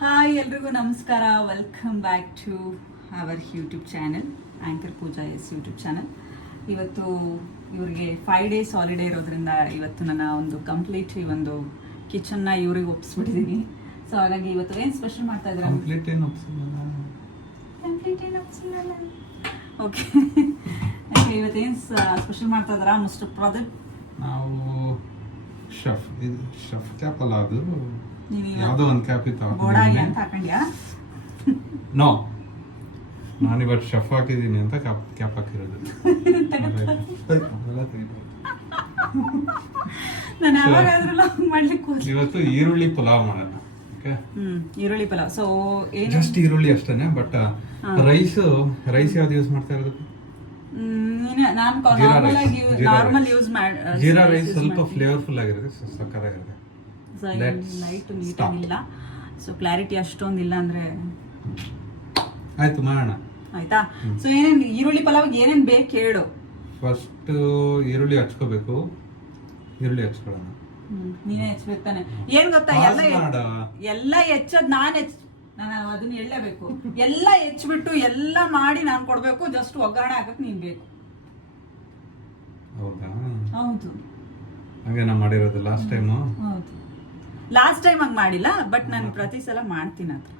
Hi ಎಲ್ರಿಗೂ ನಮಸ್ಕಾರ. Welcome back to our YouTube channel anchor Pooja S YouTube channel ಇವತ್ತು ಇವ್ರಿಗೆ ಫೈವ್ ಡೇಸ್ ಹಾಲಿಡೇ ಇರೋದ್ರಿಂದ ಇವತ್ತು ನನ್ನ ಒಂದು ಕಂಪ್ಲೀಟ್ ಈ ಒಂದು ಕಿಚನ್ನ ಇವ್ರಿಗೆ ಒಪ್ಪಿಸ್ಬಿಟ್ಟಿದ್ದೀನಿ ಸೊ ಹಾಗಾಗಿ ಇವತ್ತು ಏನು ಸ್ಪೆಷಲ್ ಮಾಡ್ತಾ ಇದ್ದಾರೆ? ಕಂಪ್ಲೀಟ್ ಏನು ಕಂಪ್ಲೀಟ್ ಏನು ಒಪ್ಸಿಲ್ಲ ಓಕೆ ಇವತ್ತೇನು ಸ್ಪೆಷಲ್ ಮಾಡ್ತಾ ಇದ್ದಾರಾ ಮಿಸ್ಟರ್ ಪ್ರಾಜೆಕ್ಟ್ ನಾವು ಶಫ್ ಇದು ಶಫ್ ಕ್ಯಾಪ್ ಅಲ್ಲ ಅದು. ಯಾವುದೋ ಒಂದು ಕ್ಯಾಪ್ ಇತ್ತು ಬೋಡಾಗಿ ಅಂತ ಹಾಕೊಂಡ್ಯಾ? ನೋ. ನಾನು ಇವತ್ತು ಶಫ್ ಹಾಕಿದ್ದೀನಿ ಅಂತ ಕ್ಯಾಪ್ ಕ್ಯಾಪ್ ಹಾಕಿರೋದು. ಇವತ್ತು ಈರುಳ್ಳಿ ಪುಲಾವ್ ಮಾಡೋಣ ಈರುಳ್ಳಿ ಪಲಾವ್. ಸೊ ಜಸ್ಟ್ ಈರುಳ್ಳಿ ಅಷ್ಟೇನೆ ಬಟ್ ರೈಸ್ ರೈಸ್ ಯಾವ್ದು ಯೂಸ್ ಮಾಡ್ತಾ ಇರೋದು? ನಾರ್ಮಲ್. ಯೂಸ್ ಮಾಡಿ ಜೀರಾ ರೈಸ್ ಸ್ವಲ್ಪ ಫ್ಲೇವರ್ಫುಲ್ ಆಗಿರುತ್ತೆ ಸಕ್ಕತ್ತಾಗಿರುತ್ತೆ. Let's light. ನೀಟಾಗಿಲ್ಲ ಸೊ ಕ್ಲಾರಿಟಿ ಅಷ್ಟೊಂದಿಲ್ಲ ಅಂದ್ರೆ ಆಯ್ತು ಮಾಡೋಣ. ಆಯ್ತಾ? ಸೊ ಏನೇನ್ ಈರುಳ್ಳಿ ಪಲಾವ್ ಏನೇನ್ ಬೇಕು ಹೇಳು. ಫಸ್ಟ್ ಈರುಳ್ಳಿ ಹಚ್ಕೋಬೇಕು. ಈರುಳ್ಳಿ ಹಚ್ಕೊಳ್ಳೋಣ. ನೀನೇ ಹೆಚ್ಚಬೇಕು ತಾನೆ. ಏನ್ ಗೊತ್ತಾ? ಎಲ್ಲ. ಎಲ್ಲ ಹೆಚ್ಚದ್ ನಾನ್ ಹೆಚ್ಚ ನಾನು ಅದನ್ನ ಹೇಳಲೇಬೇಕು ಎಲ್ಲ ಹೆಚ್ಚಿಬಿಟ್ಟು ಎಲ್ಲ ಮಾಡಿ ನಾನ್ ಕೊಡ್ಬೇಕು. ಜಸ್ಟ್ ಒಗ್ಗರಣೆ ಹಾಕಕ್ ನೀನ್ ಬೇಕು. ಹೌದಾ? ಹೌದು. ಹಂಗೆ ನಾ ಮಾಡಿರೋದು ಲಾಸ್ಟ್ ಟೈಮು ಹೌದು. ಲಾಸ್ಟ್ ಟೈಮ್ ಹಂಗ್ ಮಾಡಿಲ್ಲ ಬಟ್ ನಾನು ಪ್ರತಿ ಸಲ ಮಾಡ್ತೀನಿ ಅದು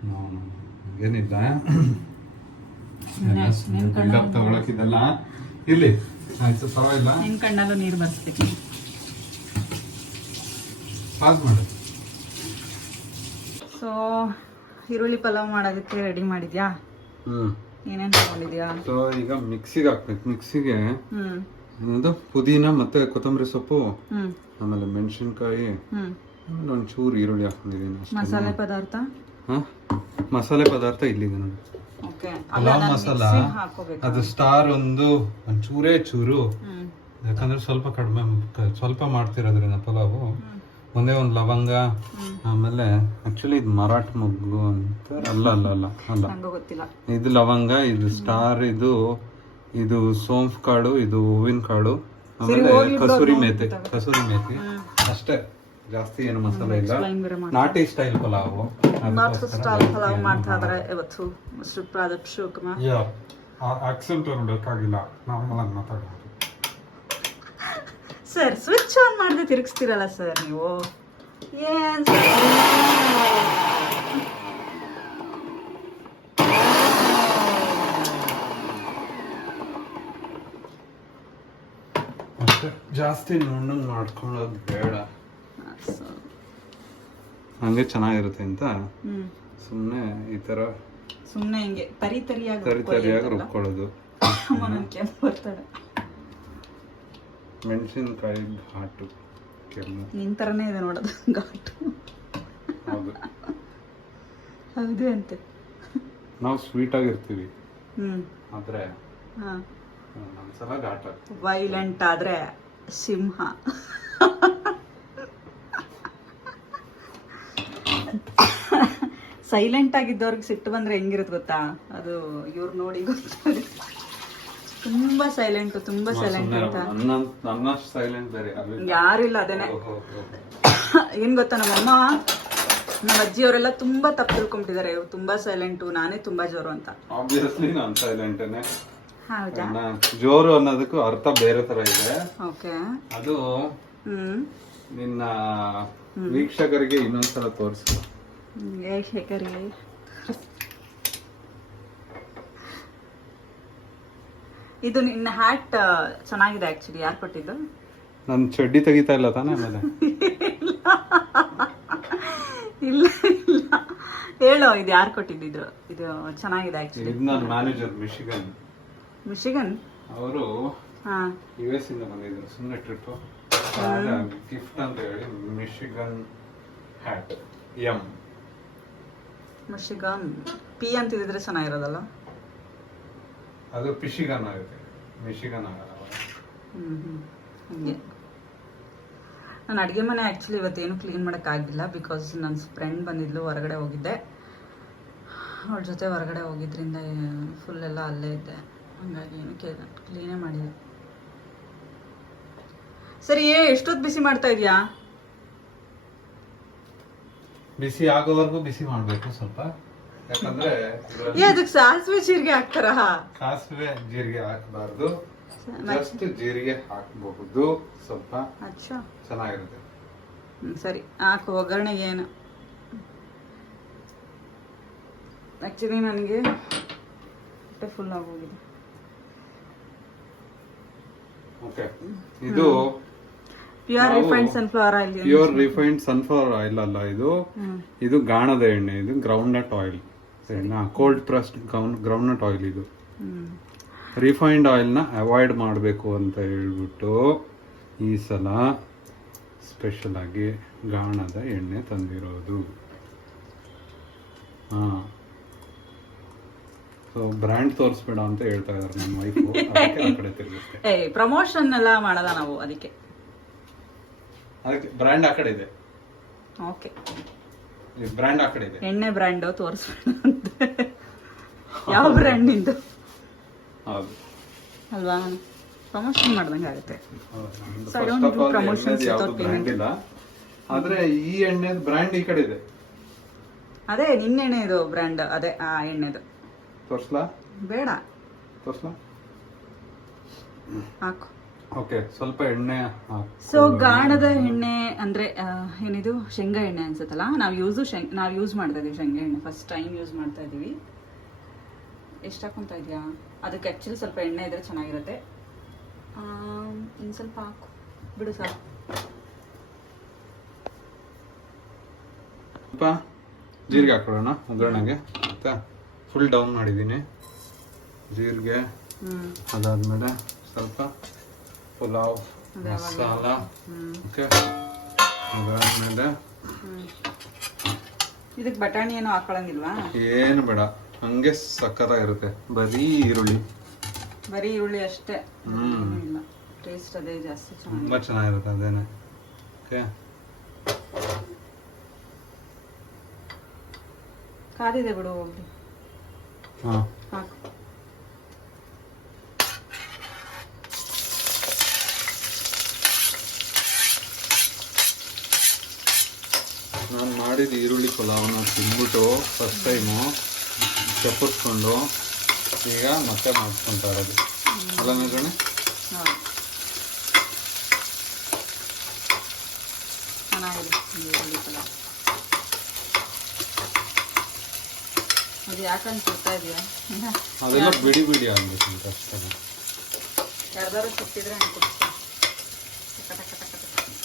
ಏನಿಲ್ಲ. ತಗೊಳಕ್ಕಿದ್ದಲ್ಲ ನಿನ್ ಬಿಲ್ಡಪ್ ಇಲ್ಲಿ. ಆಯ್ತು ಪರವಾಗಿಲ್ಲ. ಕಣ್ಣಲ್ಲೂ ನೀರು ಬರ್ಸ್ಬೇಕು ಪಾಸ್ ಮಾಡು. ಸೊ ಈರುಳ್ಳಿ ಪಲಾವ್ ಮಾಡೋದಕ್ಕೆ ರೆಡಿ ಮಾಡಿದ್ಯಾ? ಹ್ಮ್. ಏನೇನ್ ತಗೊಂಡಿದ್ಯಾ? ಸೊ ಈಗ ಮಿಕ್ಸಿಗೆ ಹಾಕ್ಬೇಕು. ಮಿಕ್ಸಿಗೆ ಏನದು? ಪುದೀನ ಮತ್ತೆ ಕೊತ್ತಂಬರಿ ಸೊಪ್ಪು ಆಮೇಲೆ ಮೆಣಸಿನ್ಕಾಯಿ ಒಂಚೂರು ಈರುಳ್ಳಿ ಹಾಕೊಂಡಿದ್ದೀನಿ ಮಸಾಲೆ ಪದಾರ್ಥ? ಹಾ? ಮಸಾಲೆ ಪದಾರ್ಥ ಇಲ್ಲಿದೆ ನೋಡಿ. ಓಕೆ. ಪಲಾವ್ ಮಸಾಲ? ಹಾಕೋಬೇಕು ಅದು ಸ್ಟಾರ್ ಒಂದು ಒಂಚೂರೇ ಚೂರು. ಹ್ಮ್. ಯಾಕಂದ್ರೆ ಸ್ವಲ್ಪ ಕಡಿಮೆ ಸ್ವಲ್ಪ ಮಾಡ್ತಿರೋದ್ರಿಂದ ಪಲಾವು. ಒಂದೇ ಒಂದು ಲವಂಗ ಆಮೇಲೆ ಆಕ್ಚುಲಿ ಇದು ಮರಾಠ ಮೊಗ್ಗು ಅಂತ ಅಲ್ಲ ಅಲ್ಲ ಅಲ್ಲ ಅಲ್ಲ. ಗೊತ್ತಿಲ್ಲ. ಇದು ಲವಂಗ ಇದು ಸ್ಟಾರ್ ಇದು ಇದು ಸೋಂಫ್ ಕಾಳು ಇದು ಹೂವಿನ ಕಾಳು ಆಮೇಲೆ ಕಸೂರಿ ಮೇತೆ ಕಸೂರಿ ಮೇತೆ. ಅಷ್ಟೇ. ಜಾಸ್ತಿ ಏನು ಮಸಾಲೆ ಇಲ್ಲ. ನಾಟಿ style pulao. North style pulao ಮಾಡ್ತಾ ಇದಾರೆ ಇವತ್ತು. ಮಿಸ್ಟರ್ ಪ್ರಾದಪ್ ಶಿವಕುಮಾರ್ ಆಕ್ಸೆಂಟ್ ಏನು ಬೇಕಾಗಿಲ್ಲ. ನಾರ್ಮಲ್ ಆಗಿ ಮಾತಾಡೋದು ಸರ್ ಸ್ವಿಚ್ ಆನ್ ಮಾಡದೆ ತಿರುಗಿಸ್ತೀರಲ್ಲ ಸರ್ ನೀವು? ಏನ್ ಜಾಸ್ತಿ ನುಣ್ಣಗೆ ಮಾಡ್ಕೊಳ್ಳೋದು ಬೇಡ. ಹಂಗೆ ಚೆನ್ನಾಗಿರುತ್ತೆ ಅಂತ ಸುಮ್ಮನೆ ಈ ಥರ ಸುಮ್ಮನೆ ಹಿಂಗೆ ತರಿ ತರಿಯಾಗಿ ತರಿ ತರಿಯಾಗಿ ರುಬ್ಕೊಳ್ಳೋದು ಕೆಂಪು ಬರ್ತಾಳೆ ಮೆಣಸಿನ್ಕಾಯಿ ಘಾಟು ಕೆಮ್ಮು. ನಿನ್ ತರನೇ ಇದೆ ನೋಡೋದು ಘಾಟು. ಹೌದು. ಹೌದು ಅಂತೆ. ನಾವು ಸ್ವೀಟ್ ಆಗಿರ್ತೀವಿ. ಹ್ಮ್. ಆದರೆ ಹಾ. ಒಂದ್ಸಲ ಘಾಟ ವೈಲೆಂಟ್ ಆದ್ರೆ ಸಿಂಹ. ಸೈಲೆಂಟ್ ಆಗಿದ್ದವ್ರಿಗೆ ಸಿಟ್ಟು ಬಂದ್ರೆ ಹೆಂಗಿರುತ್ತೆ ಗೊತ್ತಾ? ಅದು ಇವ್ರು ನೋಡಿ ಗೊತ್ತಾಗುತ್ತೆ. ತುಂಬಾ ಸೈಲೆಂಟ್ ತುಂಬಾ ಸೈಲೆಂಟ್ ಅಂತ. ಯಾರು ಇಲ್ಲ ಸೈಲೆಂಟ್ ಬೇರೆ ಯಾರಿಲ್ಲ ಅದೇನೆ ಏನ್ ಗೊತ್ತಾ ನಮ್ಮಮ್ಮ ನಮ್ಮ ಅಜ್ಜಿಯವರೆಲ್ಲ ತುಂಬಾ ತಪ್ಪು ತಿಳ್ಕೊಂಡಿದ್ದಾರೆ ಇವ್ರು ತುಂಬಾ ಸೈಲೆಂಟ್ ನಾನೇ ತುಂಬಾ ಜೋರು ಅಂತ. ಆಬ್ವಿಯಸ್ಲಿ ನಾನು ಸೈಲೆಂಟೇನೆ ಹೌದಾ? ಜೋರು ಅನ್ನೋದಕ್ಕೂ ಅರ್ಥ ಬೇರೆ ತರ ಇದೆ. ಓಕೆ. ಅದು ನಿನ್ನ ವೀಕ್ಷಕರಿಗೆ ಇನ್ನೊಂದ್ಸಲ ತೋರಿಸು ಏ ಶೇಖರಿ. ಇದು ನಿನ್ನ ಹ್ಯಾಟ್ ಚೆನ್ನಾಗಿದೆ ಆಕ್ಚುಲಿ ಯಾರು ಕೊಟ್ಟಿದ್ದು? ನನ್ನ ಚಡ್ಡಿ ತೆಗಿತಾ ಇಲ್ಲ ತಾನೇ ಆಮೇಲೆ. ಇಲ್ಲ ಇಲ್ಲ. ಹೇಳೋ ಇದು ಯಾರು ಕೊಟ್ಟಿದ್ದು? ಇದು ಚೆನ್ನಾಗಿದೆ ಆಕ್ಚುಲಿ ಇದು ನನ್ನ ಮ್ಯಾನೇಜರ್ ಮಿಶಿಗನ್ ಮಿಶಿಗನ್ ಅವರು ಹಾಂ. ಯು ಎಸ್ ಇಂದ ಬಂದಿದ್ರು ಸುಮ್ಮನೆ ಟ್ರಿಪ್ ಗಿಫ್ಟ್ ಅಂತ ಹೇಳಿ Michigan hat M Michigan P ಅಂತಿದ್ರೆ ಚೆನ್ನಾಗಿರೋದಲ್ಲ? ಅದು ಪಿಶಿಗನ್ ಆಗುತ್ತೆ. ಮಿಶಿಗನ್ ಆಗಲ್ಲ. ಹ್ಮ್ ಹಂಗೆ. ನಾನು ಅಡುಗೆ ಮನೆ ಆ್ಯಕ್ಚುಲಿ ಇವತ್ತೇನು ಕ್ಲೀನ್ ಮಾಡೋಕ್ಕಾಗಿಲ್ಲ ಬಿಕಾಸ್ ನನ್ನ ಫ್ರೆಂಡ್ ಬಂದಿದ್ಲು ಹೊರಗಡೆ ಹೋಗಿದ್ದೆ. ಅವ್ರ ಜೊತೆ ಹೊರಗಡೆ ಹೋಗಿದ್ರಿಂದ ಫುಲ್ ಎಲ್ಲ ಅಲ್ಲೇ ಇದ್ದೆ. ಹಂಗಾಗಿ ಏನು ಕ್ಲೀನೇ ಮಾಡಿದೆ ಸರಿ ಎಷ್ಟೊತ್ತು ಬಿಸಿ ಮಾಡ್ತಾ ಇದೀಯಾ? ಬಿಸಿ ಆಗೋವರೆಗೂ ಬಿಸಿ ಮಾಡಬೇಕು ಸ್ವಲ್ಪ. ಯಾಕಂದ್ರೆ ಏ ಅದಕ್ಕೆ ಸಾಸಿವೆ ಜೀರಿಗೆ ಹಾಕ್ತಾರ? ಸಾಸಿವೆ ಜೀರಿಗೆ ಹಾಕಬಾರ್ದು. ಜಸ್ಟ್ ಜೀರಿಗೆ ಹಾಕಬಹುದು. ಸ್ವಲ್ಪ ಅಚ್ಚಾ. ಚೆನ್ನಾಗಿರುತ್ತೆ. ಸರಿ. ಹಾಕು ಒಗ್ಗರಣೆಗೆ ಏನು? ಆ್ಯಕ್ಚುಲಿ ನನಗೆ ಹೊಟ್ಟೆ ಫುಲ್ ಆಗೋಗಿದೆ ಓಕೆ ಇದು pure refined sunflower oil pure refined sunflower oil ಅಲ್ಲ ಇದು. ಇದು ಗಾಣದ ಎಣ್ಣೆ ಇದು ಗ್ರೌಂಡ್ ನಟ್ ಆಯಿಲ್ ಸರಿನಾ cold pressed groundnut oil ಇದು. ರಿಫೈನ್ಡ್ ಆಯಿಲ್ನ ಅವಾಯ್ಡ್ ಮಾಡಬೇಕು ಅಂತ ಹೇಳ್ಬಿಟ್ಟು ಈ ಸಲ ಸ್ಪೆಷಲ್ ಆಗಿ ಗಾಣದ ಎಣ್ಣೆ ತಂದಿರೋದು. ಹಾ. ಸೊ ಬ್ರ್ಯಾಂಡ್ ತೋರಿಸ್ಬೇಡ ಅಂತ ಹೇಳ್ತಾ ಇದ್ದಾರೆ ನನ್ನ ವೈಫು ಪ್ರಮೋಷನ್ ಎಲ್ಲ ಮಾಡಲ್ಲ ನಾವು ಅದಕ್ಕೆ. ಅದಕ್ಕೆ ಬ್ರ್ಯಾಂಡ್ ಆ ಕಡೆ ಇದೆ. ಓಕೆ ಈ ಬ್ರ್ಯಾಂಡ್ ಆ ಕಡೆ ಇದೆ. ಎಣ್ಣೆ ಬ್ರ್ಯಾಂಡ್ ತೋರಿಸ್ಬೇಡ ಯಾವ ಬ್ರ್ಯಾಂಡ್ ನಿಂದು? ಹೌದು. ಅಲ್ವಾ? ಪ್ರಮೋಷನ್ ಮಾಡ್ದಂಗೆ ಆಗುತ್ತೆ. So I don't do promotions without payment. ಇಲ್ಲ. ಆದ್ರೆ ಈ ಎಣ್ಣೆ ಬ್ರ್ಯಾಂಡ್ ಈ ಕಡೆ ಇದೆ. ಅದೇ ನಿನ್ನ ಎಣ್ಣೆದು ಬ್ರ್ಯಾಂಡ್ ಅದೇ ಆ ಎಣ್ಣೆದು. ತೋರ್ಸ್ಲಾ? ಬೇಡ. ತೋರ್ಸ್ಲಾ? ಹಾಕು. ಓಕೆ ಸ್ವಲ್ಪ ಎಣ್ಣೆ. ಸೊ ಗಾಣದ ಎಣ್ಣೆ ಅಂದ್ರೆ ಏನಿದು? ಶೇಂಗಾ ಎಣ್ಣೆ ಅನ್ಸುತ್ತಲ್ಲ? ನಾವು ಯೂಸ್ ಶೇಂಗ್ ನಾವು ಯೂಸ್ ಮಾಡ್ತಾ ಇದೀವಿ ಶೇಂಗಾ ಎಣ್ಣೆ. ಫಸ್ಟ್ ಟೈಮ್ ಯೂಸ್ ಮಾಡ್ತಾ ಇದೀವಿ. ಎಷ್ಟು ಹಾಕೊಂತ ಇದೆಯಾ? ಅದಕ್ಕೆ ಆ್ಯಕ್ಚುಲಿ ಸ್ವಲ್ಪ ಎಣ್ಣೆ ಇದ್ರೆ ಚೆನ್ನಾಗಿರುತ್ತೆ. ಇನ್ನು ಸ್ವಲ್ಪ ಹಾಕು. ಬಿಡು ಸರ್ ಸ್ವಲ್ಪ ಜೀರಿಗೆ ಹಾಕೊಳ್ಳೋಣ ಒಗ್ಗರಣೆಗೆ. ಆಯ್ತಾ ಫುಲ್ ಡೌನ್ ಮಾಡಿದ್ದೀನಿ. ಜೀರಿಗೆ ಅದಾದ್ಮೇಲೆ ಸ್ವಲ್ಪ ಪುಲಾವ್. ಮಸಾಲ. ಓಕೆ. ಅದಾದ್ಮೇಲೆ ಇದಕ್ಕೆ ಬಟಾಣಿ ಏನು ಹಾಕೊಳ್ಳಂಗಿಲ್ವಾ ಏನು ಬೇಡ. ಹಂಗೆ ಸಕ್ಕತ್ತಾಗಿರುತ್ತೆ. ಬರೀ ಈರುಳ್ಳಿ. ಬರೀ ಈರುಳ್ಳಿ ಅಷ್ಟೇ. ಹ್ಞೂ ಇಲ್ಲ. ಟೇಸ್ಟ್ ಅದೇ ಜಾಸ್ತಿ ತುಂಬ ತುಂಬಾ ಚೆನ್ನಾಗಿರುತ್ತೆ ಅದೇನೆ. ಓಕೆ. ಕಾದಿದೆ ಬಿಡು ಹೋಗಿ ಹಾಂ. ಹಾಕು ನಾನು ಮಾಡಿದ ಈರುಳ್ಳಿ ಪಲಾವ್ನ ತಿಂದ್ಬಿಟ್ಟು ಫಸ್ಟ್ ಟೈಮು ಚಪ್ಪತ್ಕೊಂಡು ಈಗ ಮತ್ತೆ ಮಾಡಿಸ್ಕೊಂತಾ ಇರೋದು. ಅಲ್ಲ ಪಲಾವ್ ಅದು ಯಾಕಂತ ಕೊಡ್ತಾ ಇದೆಯಾ? ಅದೆಲ್ಲ ಬಿಡಿ ಬಿಡಿ ಆಗ್ಬೇಕಂತ ಅಂತ ಅಷ್ಟೇ. ಯಾರ್ದಾರು ಸುತ್ತಿದ್ರೆ ಹಂಗೆ ಕೊಡ್ತೀನಿ.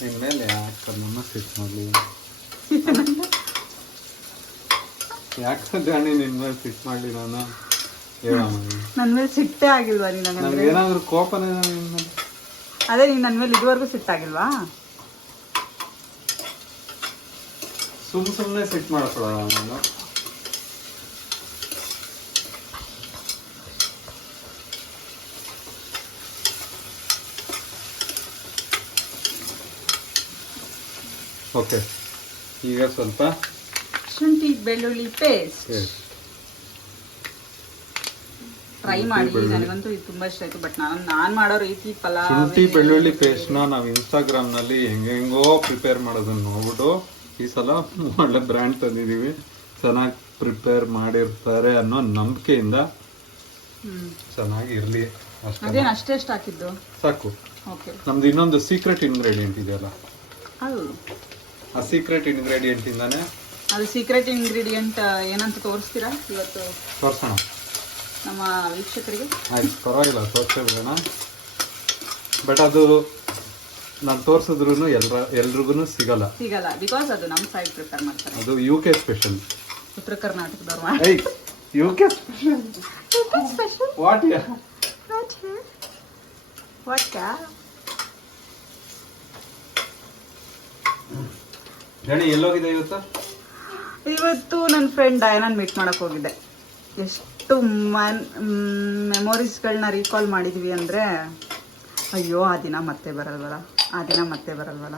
ಇನ್ಮೇಲೆ ಯಾಕೆ ಅದನ್ನ ಸಿಟ್ ಮಾಡಲಿ? ಯಾಕೆ ಜಾಣಿ ನಿನ್ನ ಮೇಲೆ ಸಿಟ್ ಮಾಡ್ಲಿ ನಾನು. ನನ್ನ ಮೇಲೆ ಸಿಟ್ಟೇ ಆಗಿಲ್ವಾ ನೀನು ನನಗೆ ಏನಾದರೂ ಕೋಪನೇ ಅದೇ ನೀನು ನನ್ನ ಮೇಲೆ ಇದುವರೆಗೂ ಸಿಟ್ಟಾಗಿಲ್ವಾ? ಸುಮ್ ಸುಮ್ಮನೆ ಸಿಟ್ ಮಾಡ್ಕೊಳ್ಳೋಣ ನಾನು. ಓಕೆ ಈಗ ಸ್ವಲ್ಪ ಶುಂಠಿ ಬೆಳ್ಳುಳ್ಳಿ ಪೇಸ್ಟ್ ಟ್ರೈ ಮಾಡಿ ನನಗಂತೂ ಇದು ತುಂಬಾ ಇಷ್ಟ ಆಯ್ತು ಬಟ್ ನಾನು ನಾನು ಮಾಡೋ ರೀತಿ ಪಲಾವ್ ಶುಂಠಿ ಬೆಳ್ಳುಳ್ಳಿ ಪೇಸ್ಟ್ನ ನಾವು ಇನ್ಸ್ಟಾಗ್ರಾಮ್ನಲ್ಲಿ ಹೆಂಗೆಂಗೋ ಪ್ರಿಪೇರ್ ಮಾಡೋದನ್ನ ನೋಡ್ಬಿಟ್ಟು ಈ ಸಲ ಒಳ್ಳೆ ಬ್ರ್ಯಾಂಡ್ ತಂದಿದ್ದೀವಿ ಚೆನ್ನಾಗಿ ಪ್ರಿಪೇರ್ ಮಾಡಿರ್ತಾರೆ ಅನ್ನೋ ನಂಬಿಕೆಯಿಂದ ಚೆನ್ನಾಗಿ ಇರಲಿ ಅಷ್ಟೇ ಅಷ್ಟು ಹಾಕಿದ್ದು? ಸಾಕು. ಓಕೆ. ನಮ್ದು ಇನ್ನೊಂದು ಸೀಕ್ರೆಟ್ ಇಂಗ್ರೀಡಿಯೆಂಟ್ ಇದೆಯಲ್ಲ? ಆ ಸೀಕ್ರೆಟ್ ಇಂಗ್ರೀಡಿಯೆಂಟ್ ಇಂದಾನೆ ಅದು ಸೀಕ್ರೆಟ್ ಇಂಗ್ರೀಡಿಯೆಂಟ್ ಏನಂತ ತೋರಿಸ್ತೀರಾ? ಇವತ್ತು ತೋರಿಸೋಣ. ನಮ್ಮ ವೀಕ್ಷಕರಿಗೆ. ಆಯ್ತು ಪರವಾಗಿಲ್ಲ ತೋರಿಸ್ಬಿಡೋಣ ಬಟ್ ಅದು ನಾನು ತೋರಿಸಿದ್ರು ಎಲ್ರ ಎಲ್ರಿಗೂ ಸಿಗಲ್ಲ. ಸಿಗಲ್ಲ ಬಿಕಾಸ್ ಅದು ನಮ್ಮ ಸೈಡ್ ಪ್ರಿಪೇರ್ ಮಾಡ್ತಾರೆ. ಅದು ಯು ಕೆ ಸ್ಪೆಷಲ್ ಉತ್ತರ ಕರ್ನಾಟಕದವ್ರು U K special special what ya what ಗಣಿ ಎಲ್ಲೋಗಿದೆ ಇವತ್ತು? ಇವತ್ತು ನನ್ನ ಫ್ರೆಂಡ್ ಡಯನನ್ ಮೀಟ್ ಮಾಡಕ್ ಹೋಗಿದ್ದೆ. ಎಷ್ಟು ಮನ್ ಮೆಮೊರೀಸ್ಗಳನ್ನ ರೀಕಾಲ್ ಮಾಡಿದ್ವಿ ಅಂದರೆ ಅಯ್ಯೋ ಆ ದಿನ ಮತ್ತೆ ಬರಲ್ವಲ್ಲ ಆ ದಿನ ಮತ್ತೆ ಬರಲ್ವಲ್ಲ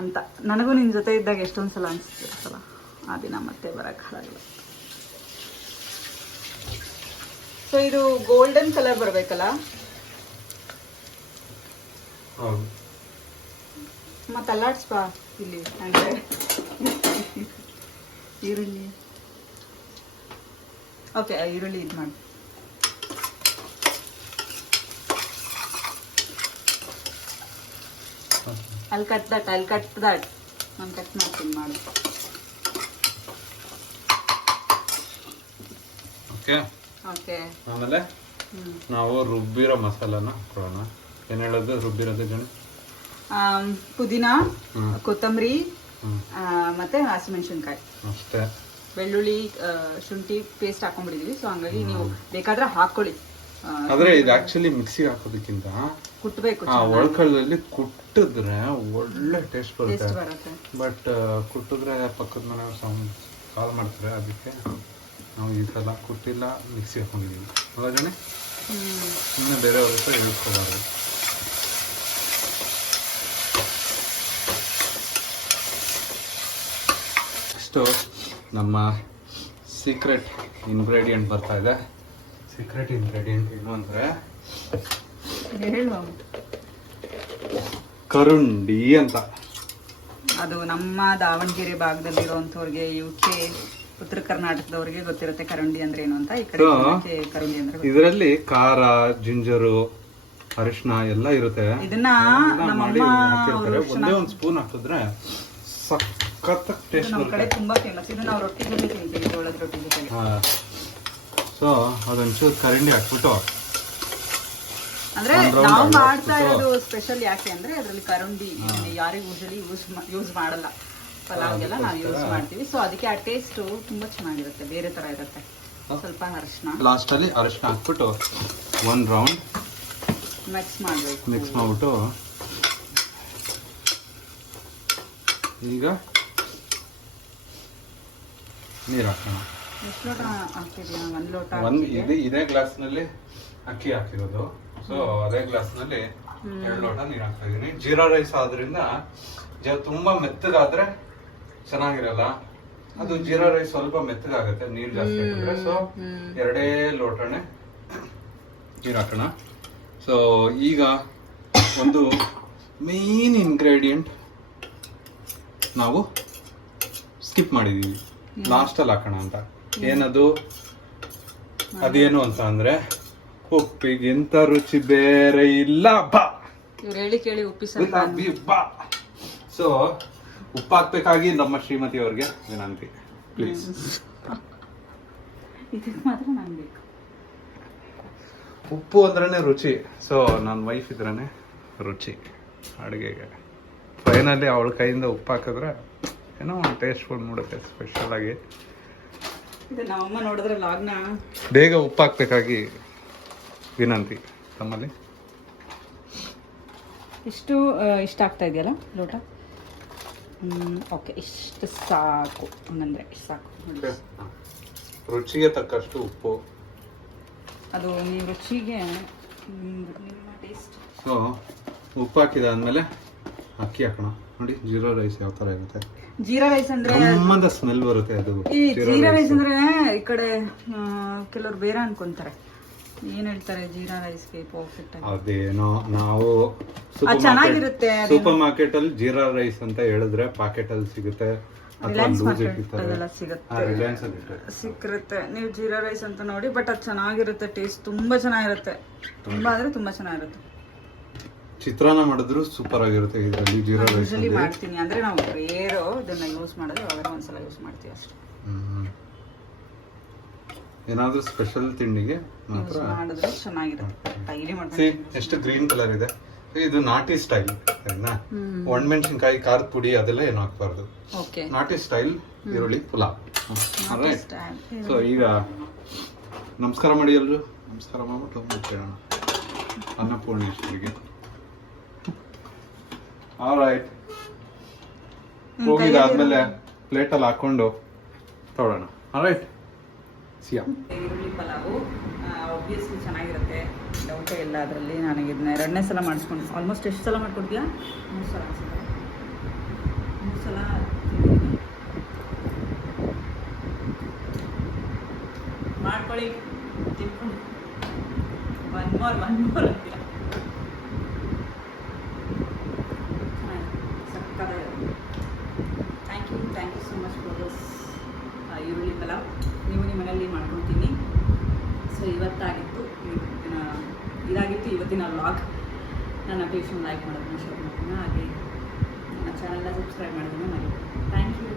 ಅಂತ. ನನಗೂ ನಿನ್ನ ಜೊತೆ ಇದ್ದಾಗ ಎಷ್ಟೊಂದು ಸಲ ಅನಿಸ್ತಿರುತ್ತಲ್ಲ ಆ ದಿನ ಮತ್ತೆ ಬರೋಕ್ಕಾಗಲ್ಲ ಸೊ ಇದು ಗೋಲ್ಡನ್ ಕಲರ್ ಬರಬೇಕಲ್ಲ? ಮತ್ತೆ ಅಲ್ಲಾಡ್ಸ್ಬಾ ಇಲ್ಲಿ. ಅಂದರೆ ಈರುಳ್ಳಿ. ಓಕೆ ಈರುಳ್ಳಿ ಇದು ಮಾಡಿ. ಅಲ್ಲಿ ಕಟ್ ದಟ್ ಅಲ್ಲಿ ಕಟ್ ದಟ್ ನಾನು ಕಟ್ ಮಾಡ್ತೀನಿ ಮಾಡಿ. ಓಕೆ ಓಕೆ ಆಮೇಲೆ ನಾವು ರುಬ್ಬಿರೋ ಮಸಾಲಾನ ಹಾಕೋಣ ಏನು ಹೇಳೋದು? ರುಬ್ಬಿರೋದು ಜನ ಪುದೀನ. ಕೊತ್ತಂಬರಿ ಮತ್ತೆ ಹಸಿಮೆಣಸಿನ್ಕಾಯಿ ಅಷ್ಟೇ. ಬೆಳ್ಳುಳ್ಳಿ ಶುಂಠಿ ಪೇಸ್ಟ್ ಹಾಕೊಂಡ್ಬಿಟ್ಟಿದೀವಿ. ಸೊ ಹಂಗಾಗಿ ನೀವು ಬೇಕಾದ್ರೆ ಹಾಕೊಳ್ಳಿ. ಆದ್ರೆ ಇದು ಆಕ್ಚುಲಿ ಮಿಕ್ಸಿಗೆ ಹಾಕೋದಕ್ಕಿಂತ ಕುಟ್ಟಬೇಕು ಆ ಒಳಕಲ್ಲಲ್ಲಿ ಕುಟ್ಟಿದ್ರೆ ಒಳ್ಳೆ ಟೇಸ್ಟ್ ಬರುತ್ತೆ. ಬಟ್ ಕುಟ್ಟಿದ್ರೆ ಪಕ್ಕದ ಮನೆಯವ್ರು ಸೌಂಡ್ ಕಾಲ್ ಮಾಡ್ತಾರೆ. ಅದಕ್ಕೆ ನಾವು ಈ ಸಲ ಕುಟ್ಟಿಲ್ಲ ಮಿಕ್ಸಿ ಹಾಕೊಂಡಿದ್ದೀವಿ ಅಲ್ಲ. ಸುಮ್ಮನೆ ಬೇರೆಯವ್ರ ಹತ್ರ ಹೇಳ್ಕೋಬಾರ್ದು. ನೆಕ್ಸ್ಟು ನಮ್ಮ ಸೀಕ್ರೆಟ್ ಇಂಗ್ರೀಡಿಯೆಂಟ್ ಬರ್ತಾ ಇದೆ. ಸೀಕ್ರೆಟ್ ಇಂಗ್ರೀಡಿಯೆಂಟ್ ಏನು ಅಂದರೆ? ಕರುಂಡಿ ಅಂತ. ಅದು ನಮ್ಮ ದಾವಣಗೆರೆ ಭಾಗದಲ್ಲಿರುವಂಥವ್ರಿಗೆ ಯು ಕೆ ಉತ್ತರ ಕರ್ನಾಟಕದವ್ರಿಗೆ ಗೊತ್ತಿರುತ್ತೆ ಕರುಂಡಿ ಅಂದ್ರೆ ಏನು ಅಂತ. ಈ ಕಡೆ ಕರುಂಡಿ ಕರಂಡಿ ಅಂದ್ರೆ ಇದರಲ್ಲಿ ಖಾರ ಜಿಂಜರು ಅರಿಶಿನ ಎಲ್ಲ ಇರುತ್ತೆ. ಇದನ್ನ ನಮ್ಮ ಒಂದೇ ಒಂದು ಸ್ಪೂನ್ ಹಾಕಿದ್ರೆ ಸಖತ್ ಟೇಸ್ಟ್ ನಮ್ಮ ಕಡೆ ತುಂಬಾ ಫೇಮಸ್ ಇದು ನಾವು ರೊಟ್ಟಿ ಜೊತೆ ತಿಂತೀವಿ ಜೋಳದ ರೊಟ್ಟಿ ಜೊತೆಗೆ. ಸೊ ಅದೊಂಚೂರು ಕರಂಡಿ ಹಾಕ್ಬಿಟ್ಟು ಅಂದ್ರೆ ನಾವು ಮಾಡ್ತಾ ಇರೋದು ಸ್ಪೆಷಲ್ ಯಾಕೆ ಅಂದ್ರೆ ಅದರಲ್ಲಿ ಕರುಂಡಿ ಯಾರಿಗೂ ಯೂಶಲಿ ಯೂಸ್ ಯೂಸ್ ಮಾಡಲ್ಲ. ಪಲಾವ್ಗೆಲ್ಲ ನಾವು ಯೂಸ್ ಮಾಡ್ತೀವಿ. ಸೊ ಅದಕ್ಕೆ ಆ ಟೇಸ್ಟ್ ತುಂಬಾ ಚೆನ್ನಾಗಿರುತ್ತೆ. ಬೇರೆ ತರ ಇರುತ್ತೆ. ಸ್ವಲ್ಪ ಅರಿಶಿನ ಲಾಸ್ಟಲ್ಲಿ ಅರಿಶಿನ ಹಾಕ್ಬಿಟ್ಟು ಒಂದು ರೌಂಡ್ ಮಿಕ್ಸ್ ಮಾಡಬೇಕು. ಮಿಕ್ಸ್ ಮಾಡ್ಬಿಟ್ಟು ಈಗ ನೀರು ಹಾಕೋಣ. ಎಷ್ಟು ಲೋಟ ಹಾಕ್ತಿದ್ಯಾ ಒಂದ್ ಲೋಟ ಒಂದು ಇದೆ ಇದೇ ಗ್ಲಾಸ್ನಲ್ಲಿ ಅಕ್ಕಿ ಹಾಕಿರೋದು. ಸೊ ಅದೇ ಗ್ಲಾಸ್ನಲ್ಲಿ ಎರಡು ಲೋಟ ನೀರು ಹಾಕ್ತಾ ಇದೀನಿ ಜೀರಾ ರೈಸ್ ಆದ್ರಿಂದ ಜ ತುಂಬಾ ಮೆತ್ತಗಾದ್ರೆ ಚೆನ್ನಾಗಿರಲ್ಲ. ಅದು ಜೀರಾ ರೈಸ್ ಸ್ವಲ್ಪ ಮೆತ್ತಗಾಗುತ್ತೆ ನೀರು ಜಾಸ್ತಿ ಹಾಕಿದ್ರೆ. ಸೊ ಎರಡೇ ಲೋಟನೆ ನೀರು ಹಾಕೋಣ. ಸೊ ಈಗ ಒಂದು ಮೇನ್ ಇಂಗ್ರೀಡಿಯೆಂಟ್ ನಾವು ಸ್ಕಿಪ್ ಮಾಡಿದೀವಿ. ಲಾಸ್ಟಲ್ಲಿ ಹಾಕೋಣ ಅಂತ. ಏನದು? ಅದೇನು ಅಂತ ಅಂದ್ರೆ ಉಪ್ಪಿಗಿಂತ ರುಚಿ ಬೇರೆ ಇಲ್ಲ ಬಾ. ಇವ್ರು ಹೇಳಿ ಕೇಳಿ ಉಪ್ಪಿ ಬಾ ಸೊ ಉಪ್ಪು ಹಾಕ್ಬೇಕಾಗಿ ನಮ್ಮ ಶ್ರೀಮತಿ ಅವ್ರಿಗೆ ವಿನಂತಿ. ಪ್ಲೀಸ್ ಉಪ್ಪು ಅಂದ್ರೇನೆ ರುಚಿ. ಸೊ ನನ್ನ ವೈಫ್ ಇದ್ರೇ ರುಚಿ. ಅಡುಗೆಗೆ. ಫೈನಲಿ ಅವಳ ಕೈಯಿಂದ ಉಪ್ಪು ಹಾಕಿದ್ರೆ ಏನೋ ಒಂದು ಟೇಸ್ಟ್ಫುಲ್ ಮೂಡುತ್ತೆ ಸ್ಪೆಷಲ್ ಆಗಿ. ಇದು ನಮ್ಮಮ್ಮ ನೋಡಿದ್ರೆ ಲಾಗ್ನ. ಬೇಗ ಉಪ್ಪು ಹಾಕ್ಬೇಕಾಗಿ ವಿನಂತಿ ತಮ್ಮಲ್ಲಿ. ಇಷ್ಟು ಇಷ್ಟ ಆಗ್ತಾ ಇದೆಯಲ್ಲ ಲೋಟ? ಓಕೆ ಇಷ್ಟು ಸಾಕು. ಹಂಗಂದ್ರೆ ಇಷ್ಟು ಸಾಕು. ನೋಡಿ ರುಚಿಗೆ ತಕ್ಕಷ್ಟು ಉಪ್ಪು. ಅದು ನೀವು ರುಚಿಗೆ ನಿಮ್ಮ ಟೇಸ್ಟ್ ಸೊ ಉಪ್ಪು ಹಾಕಿದಾದ್ಮೇಲೆ ಅಕ್ಕಿ ಹಾಕೋಣ. ನೋಡಿ ಜೀರೋ ರೈಸ್ ಯಾವ ಥರ ಇರುತ್ತೆ. ಜೀರಾ ರೈಸ್ ಅಂದ್ರೆ ಅಮ್ಮದ ಸ್ಮೆಲ್ ಬರುತ್ತೆ ಅದು. ಈ ಜೀರಾ ರೈಸ್ ಅಂದ್ರೆ ಈ ಕಡೆ ಕೆಲವ್ರು ಬೇರೆ ಅನ್ಕೊಂತಾರೆ. ಏನ್ ಹೇಳ್ತಾರೆ ಜೀರಾ ರೈಸ್ ಪರ್ಫೆಕ್ಟ್ ಅದೇನೋ ನಾವು ಚೆನ್ನಾಗಿರುತ್ತೆ ಸೂಪರ್ ಮಾರ್ಕೆಟ್ ಅಲ್ಲಿ ಜೀರಾ ರೈಸ್ ಅಂತ ಹೇಳಿದ್ರೆ ಪಾಕೆಟ್ ಅಲ್ಲಿ ಸಿಗುತ್ತೆ. ಸಿಕ್ಕಿರುತ್ತೆ ನೀವು ಜೀರಾ ರೈಸ್ ಅಂತ ನೋಡಿ ಬಟ್ ಅದು ಚೆನ್ನಾಗಿರುತ್ತೆ ಟೇಸ್ಟ್ ತುಂಬಾ ಚೆನ್ನಾಗಿರುತ್ತೆ. ತುಂಬಾ ಅಂದ್ರೆ ತುಂಬಾ ಚೆನ್ನಾಗಿರುತ್ತೆ. ಚಿತ್ರಾನ್ನ ಮಾಡಿದ್ರು ಸೂಪರ್ ಆಗಿರುತ್ತೆ ಇದರಲ್ಲಿ ಜೀರಾ ರೈಸ್ ಯೂಶಲಿ ಮಾಡ್ತೀನಿ. ಅಂದ್ರೆ ನಾವು ರೇರು ಇದನ್ನ ಯೂಸ್ ಮಾಡಿದ್ರೆ ಯಾವಾಗ ಒಂದ್ಸಲ ಯೂಸ್ ಮಾಡ್ತೀವಿ ಅಷ್ಟೇ. ಏನಾದ್ರೂ ಸ್ಪೆಷಲ್ ತಿಂಡಿಗೆ ಮಾತ್ರ ಮಾಡಿದ್ರೆ ಚೆನ್ನಾಗಿರುತ್ತೆ. ಡೈಲಿ ಸಿ ಮಾಡ್ತೀನಿ ಎಷ್ಟು ಗ್ರೀನ್ ಕಲರ್ ಇದೆ. ಇದು ನಾಟಿ ಸ್ಟೈಲ್ ಒಣ ಒಣಮೆಣಸಿನ್ಕಾಯಿ ಖಾರದ ಪುಡಿ ಅದೆಲ್ಲ ಏನು ಹಾಕ್ಬಾರ್ದು. ಓಕೆ ನಾಟಿ ಸ್ಟೈಲ್ ಈರುಳ್ಳಿ ಪುಲಾವ್. ರೈಟ್ ಸೊ ಈಗ ನಮಸ್ಕಾರ ಮಾಡಿ ಎಲ್ಲರೂ ನಮಸ್ಕಾರ ಮಾಡ್ಬಿಟ್ಟು ಮುಚ್ಚೋಣ ಅನ್ನಪೂರ್ಣೇಶ್ವರಿಗೆ. ರೈಟ್ ಹೋಗಿದಾದ್ಮೇಲೆ ಪ್ಲೇಟಲ್ಲಿ ಹಾಕೊಂಡು ತೊಗೊಳೋಣ ರೈಟ್ ಸಿಯಾ ಈರುಳ್ಳಿ ಪಲಾವು ಒಬ್ವಿಯಸ್ಲಿ ಚೆನ್ನಾಗಿರುತ್ತೆ. ಡೌಟೇ ಇಲ್ಲ ಅದರಲ್ಲಿ. ನನಗೆ ಇದನ್ನ ಎರಡನೇ ಸಲ ಮಾಡಿಸ್ಕೊಂಡು ಆಲ್ಮೋಸ್ಟ್ ಎಷ್ಟು ಸಲ ಮಾಡ್ಕೊಡ್ತೀಯಾ? ಮೂರು ಸಲ ಅನ್ಸುತ್ತೆ ಮೂರು ಸಲ ಮಾಡ್ಕೊಳ್ಳಿ. ತಿನ್ಕೊಂಡು. ಒನ್ ಮೋರ್ ಒನ್ ಮೋರ್ ಅಂತೀರ? ಮತ್ತು ಲೈಕ್ ಮಾಡೋದನ್ನು ಶೇರ್ ಮಾಡ್ತೀನಿ. ಹಾಗೆ ನನ್ನ ಚಾನಲ್ನ ಸಬ್ಸ್ಕ್ರೈಬ್ ಮಾಡೋದನ್ನು ಮರಿಬೇಡಿ. Thank you